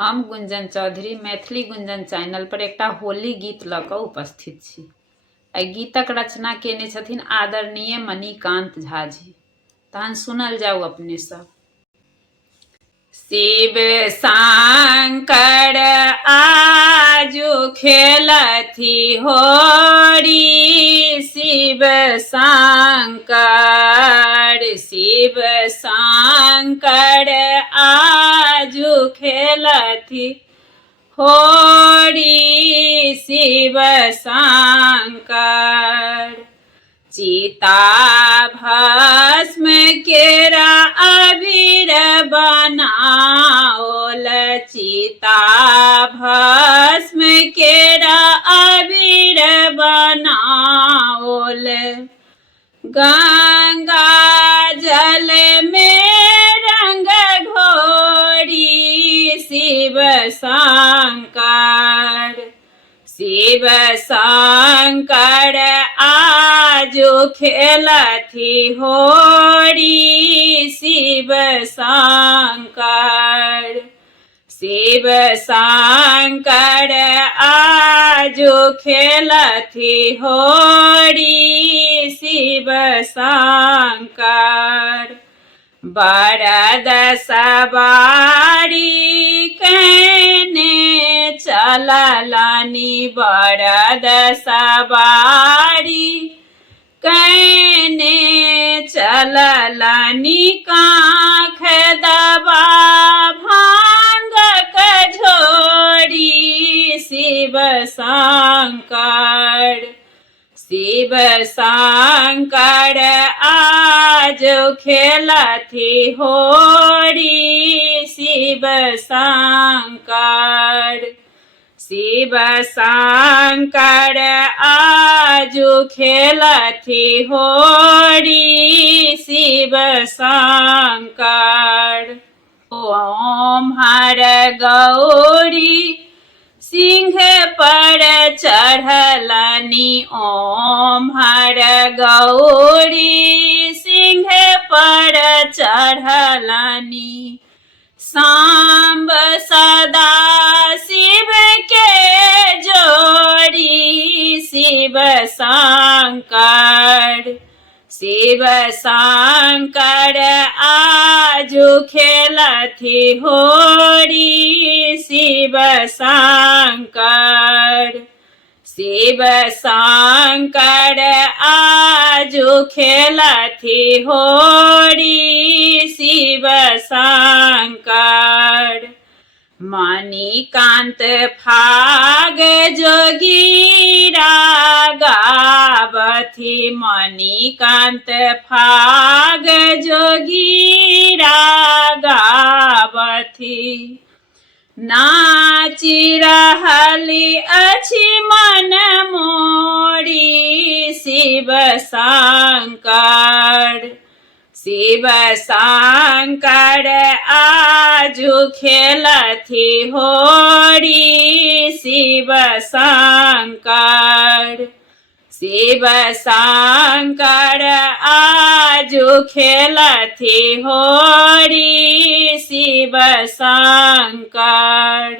हम गुंजन चौधरी मैथिली गुंजन चैनल पर एकटा होली गीत लऽ कऽ उपस्थित छी। एहि गीतक रचना केने छथिन आदरणीय मणिकांत झा जी। तहन सुनल जाऊ अपने सब। शिव शंकर आजू खेलथि होरी, शिव शंकर आजू खेलथि होरी, शिव शंकर। चिता भस्म केरा अबीर बनाओल, चिता भस्म केरा अबीर बनाओल। गंगा जल में रंग घोरी, शिव शंकर। शिव शंकर आजू खेलथि होरी, शिव शंकर। शिव शंकर आजू खेलथि होरी, शिव शंकर। बरद सवारी कने चललनि, बरद सवारी कने चललनि। काख दबा भांगक झोरी, शिव शंकर। शिव शंकर आजू खेलथि होरी, शिव शंकर। शिव शंकर आजू खेलथि होरी, शिव शंकर। ओम हर गौरी सिंह पर चढ़लनि, ओम हर गौरी सिंह पर चढ़लनि। सांब सदा शिव के जोड़ी, शिव शंकर। शिव शंकर आजू खेलथि होरी, शिव शंकर। शिव शंकर आजू खेलथि होरी, शिव शंकर। मणिकांत फाग जोगीरा गावथि, मणिकांत फाग जोगीरा गावथि। नाचि रहली अछि मन मोरी, शिव शंकर। शिव शंकर आजू खेलथि होरी, शिव शंकर। शिव शंकर आजू खेलथि होरी, शिव शंकर।